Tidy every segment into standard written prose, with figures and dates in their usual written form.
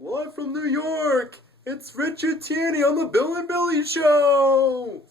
Live from New York, it's Richard Tierney on the Bill and Billy Show!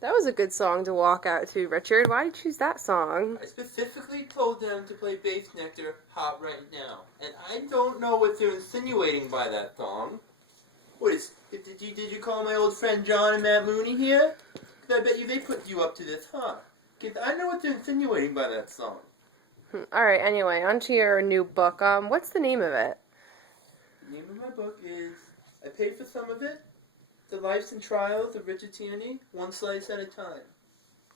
That was a good song to walk out to, Richard. Why did you choose that song? I specifically told them to play Bass Nectar Hot Right Now, and I don't know what they're insinuating by that song. What is, did you call my old friend John and Matt Mooney here? 'Cause I bet you they put you up to this, huh? 'Cause I know what they're insinuating by that song. Alright, anyway, onto your new book. What's the name of it? The name of my book is, I paid for some of it, The Lives and Trials of Richard Tierney, One Slice at a Time.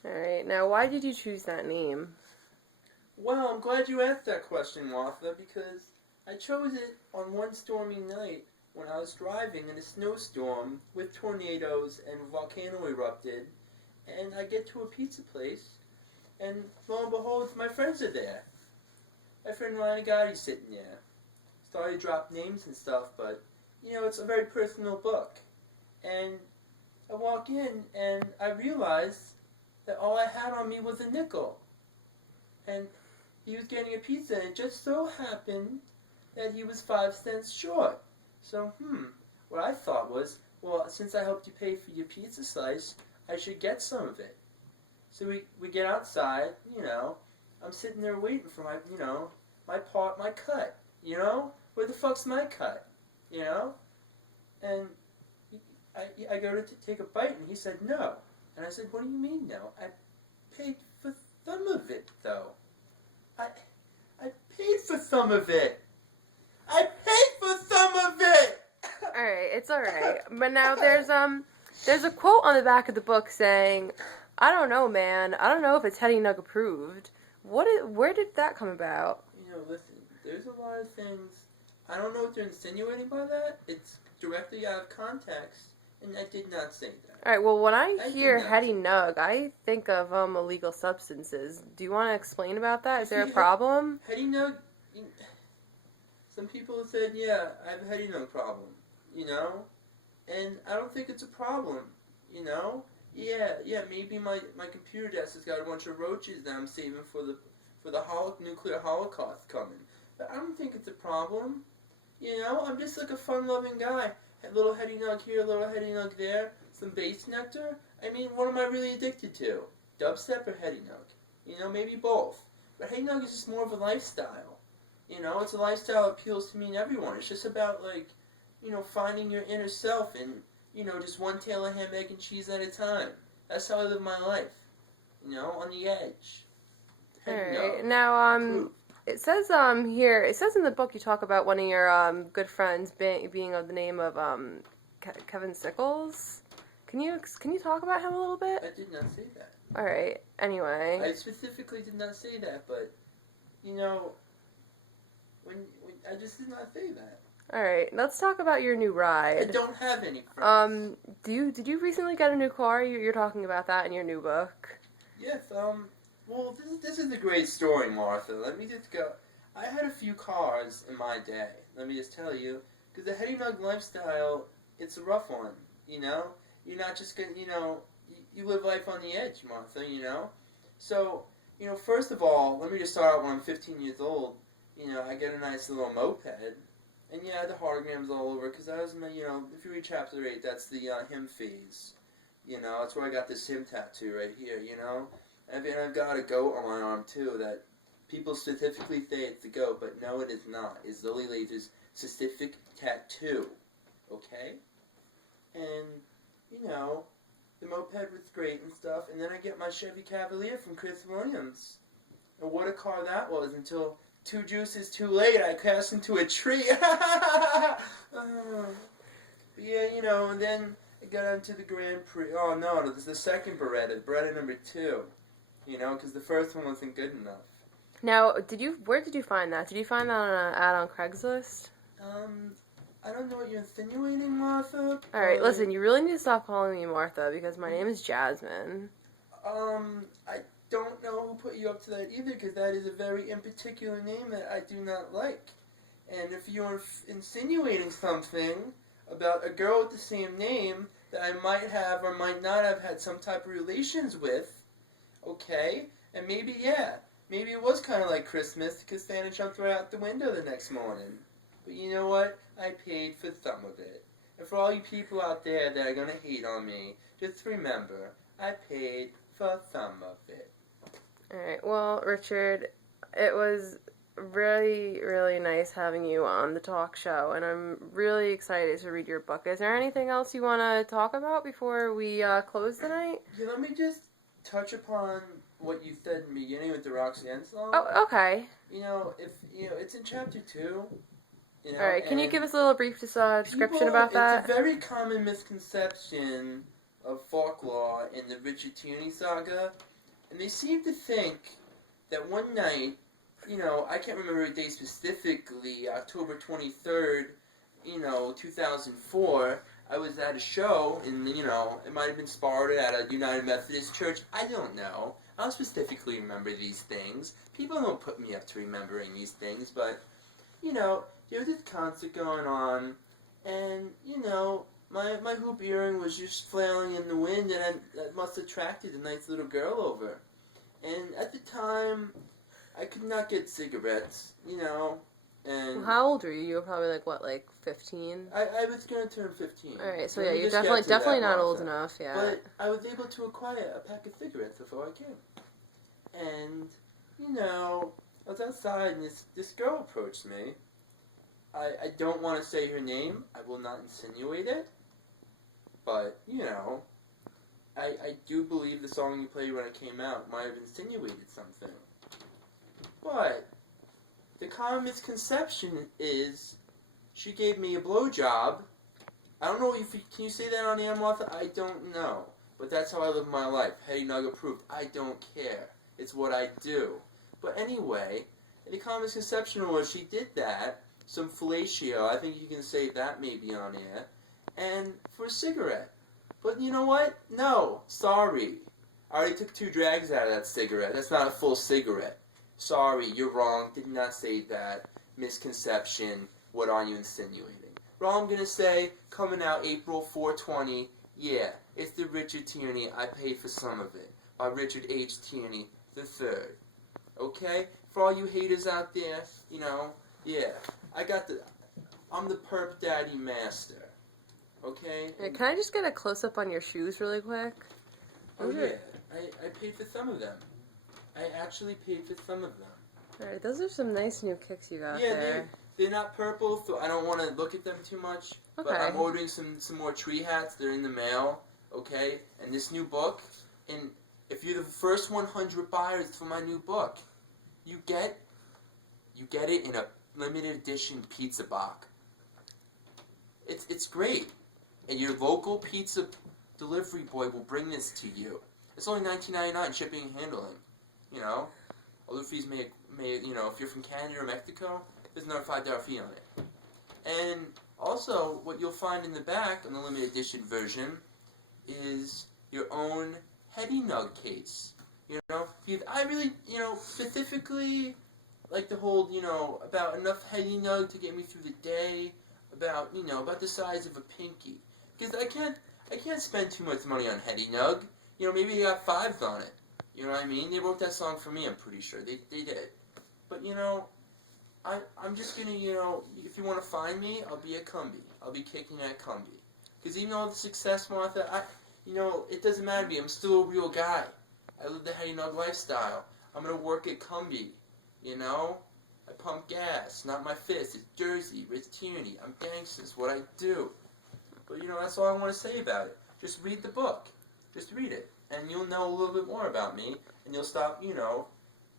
Alright, now why did you choose that name? Well, I'm glad you asked that question, Martha, because I chose it on one stormy night when I was driving in a snowstorm with tornadoes and a volcano erupted, and I get to a pizza place, and lo and behold, my friends are there. My friend Ryan Gotti's sitting there. Started to drop names and stuff, but, you know, it's a very personal book. And I walk in, and I realized that all I had on me was a nickel. And he was getting a pizza, and it just so happened that he was 5 cents short. So, what I thought was, well, since I helped you pay for your pizza slice, I should get some of it. So we get outside, you know, I'm sitting there waiting for my, you know, my part, my cut, you know? Where the fuck's my cut, you know? And I go to take a bite, and he said no. And I said, what do you mean no? I paid for some of it, though. I paid for some of it. I paid for some of it. Alright, it's alright. But now there's a quote on the back of the book saying, I don't know, man. I don't know if it's Hetty Nug approved. Where did that come about? You know, listen, there's a lot of things. I don't know what they're insinuating by that. It's directly out of context, and I did not say that. Alright, well, when I hear Hetty Nug, I think of illegal substances. Do you want to explain about that? Is there a problem? Hetty Nug, some people have said, yeah, I have a Hetty Nug problem, you know? And I don't think it's a problem, you know? Yeah, maybe my computer desk has got a bunch of roaches that I'm saving for the nuclear holocaust coming. But I don't think it's a problem. You know, I'm just like a fun-loving guy. A little Hetty Nug here, a little Hetty Nug there, some Bass Nectar. I mean, what am I really addicted to? Dubstep or Hetty Nug? You know, maybe both. But Hetty Nug is just more of a lifestyle. You know, it's a lifestyle that appeals to me and everyone. It's just about, like, you know, finding your inner self and, you know, just one tail of ham, egg, and cheese at a time. That's how I live my life. You know, on the edge. Alright, now, it says here, it says in the book you talk about one of your good friends being of the name of Kevin Sickles. Can you talk about him a little bit? I did not say that. Alright, anyway. I specifically did not say that, but, you know, when I just did not say that. Alright, let's talk about your new ride. I don't have any friends. Did you recently get a new car? You're talking about that in your new book. Yes, well, this is a great story, Martha. Let me just go. I had a few cars in my day, let me just tell you, because the Hetty Nug lifestyle, it's a rough one, you know? You're not just going to, you know, you live life on the edge, Martha, you know? So, you know, first of all, let me just start out when I'm 15 years old. You know, I get a nice little moped, and yeah, the holograms all over, because I was, you know, if you read chapter 8, that's the hymn phase. You know, that's where I got this hymn tattoo right here, you know? And I've got a goat on my arm, too, that people specifically say it's a goat, but no, it is not. It's Lily Laser's specific tattoo, okay? And, you know, the moped was great and stuff, and then I get my Chevy Cavalier from Chris Williams. And what a car that was until 2 juices too late, I crashed into a tree. But yeah, you know, and then I got onto the Grand Prix. Oh, no, this is the second Beretta number 2. You know, because the first one wasn't good enough. Now, where did you find that? Did you find that on an ad on Craigslist? I don't know what you're insinuating, Martha. Alright, listen, you really need to stop calling me Martha because my name is Jasmine. I don't know who put you up to that either, because that is a very in particular name that I do not like. And if you're insinuating something about a girl with the same name that I might have or might not have had some type of relations with, okay, and maybe, yeah, maybe it was kind of like Christmas because Santa jumped right out the window the next morning. But you know what? I paid for some of it. And for all you people out there that are going to hate on me, just remember, I paid for some of it. Alright, well, Richard, it was really, really nice having you on the talk show, and I'm really excited to read your book. Is there anything else you want to talk about before we close tonight? Yeah, let me just touch upon what you said in the beginning with the Roxanne song. Oh, okay. It's in chapter 2. Alright, can you give us a little brief description about that? It's a very common misconception of folklore in the Richard Tierney saga, and they seem to think that one night, I can't remember the date specifically, October 23rd, 2004, I was at a show in, it might have been Sparta at a United Methodist Church. I don't know. I don't specifically remember these things. People don't put me up to remembering these things, but, there was this concert going on, and, my hoop earring was just flailing in the wind, and that must have attracted a nice little girl over. And at the time, I could not get cigarettes, and... Well, how old were you? You were probably, 15? I was going to turn 15. Alright, so yeah, you're definitely not old enough, yeah. But I was able to acquire a pack of cigarettes before I came. And, I was outside, and this girl approached me. I don't want to say her name. I will not insinuate it. But, I do believe the song you played when it came out might have insinuated something. But the common misconception is she gave me a blowjob. I don't know can you say that on air, Martha? I don't know. But that's how I live my life. Hetty Nug approved. I don't care. It's what I do. But anyway, the common misconception was she did that, some fellatio, I think you can say that maybe on air, and for a cigarette. But you know what? No. Sorry. I already took 2 drags out of that cigarette. That's not a full cigarette. Sorry, you're wrong. Did not say that. Misconception. What are you insinuating? Well, all I'm going to say, coming out April 420, yeah, it's the Richard Tierney, I paid for some of it, by Richard H. Tierney III. Okay? For all you haters out there, yeah, I'm the perp daddy master. Okay? Yeah, can I just get a close-up on your shoes really quick? Oh, yeah. I paid for some of them. I actually paid for some of them. Alright, those are some nice new kicks you got there. Yeah, they're not purple, so I don't want to look at them too much. Okay. But I'm ordering some more tree hats. They're in the mail, okay? And this new book, and if you're the first 100 buyers for my new book, you get it in a limited edition pizza box. It's great. And your local pizza delivery boy will bring this to you. It's only $19.99 shipping and handling. Other fees may if you're from Canada or Mexico, there's another $5 fee on it. And also, what you'll find in the back on the limited edition version is your own Hetty Nug case. Because I really, specifically like to hold, about enough Hetty Nug to get me through the day, about the size of a pinky. Because I can't spend too much money on Hetty Nug. Maybe they got 5s on it. You know what I mean? They wrote that song for me, I'm pretty sure. They did. But, I'm just gonna, if you want to find me, I'll be at Cumbie. I'll be kicking at Cumbie. Because even though the success, Martha, it doesn't matter to me. I'm still a real guy. I live the Hetty Nug lifestyle. I'm gonna work at Cumbie. I pump gas, not my fist. It's Jersey, Rich Tierney. I'm gangsta. It's what I do. But, that's all I want to say about it. Just read the book. Just read it. And you'll know a little bit more about me. And you'll stop,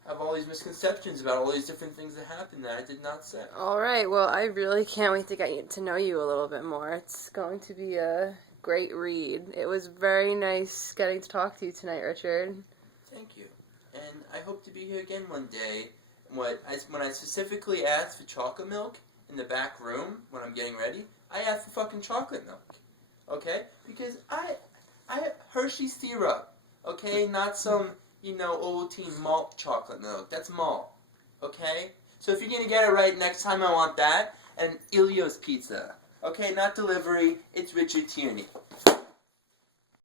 have all these misconceptions about all these different things that happened that I did not say. Alright, well, I really can't wait to get to know you a little bit more. It's going to be a great read. It was very nice getting to talk to you tonight, Richard. Thank you. And I hope to be here again one day. When I specifically asked for chocolate milk in the back room when I'm getting ready, I ask for fucking chocolate milk. Okay? Because I Hershey's syrup. Okay? Not some, Ovaltine malt chocolate milk. That's malt. Okay? So if you're gonna get it right next time, I want that. And Ilio's pizza. Okay? Not delivery. It's Richard Tierney.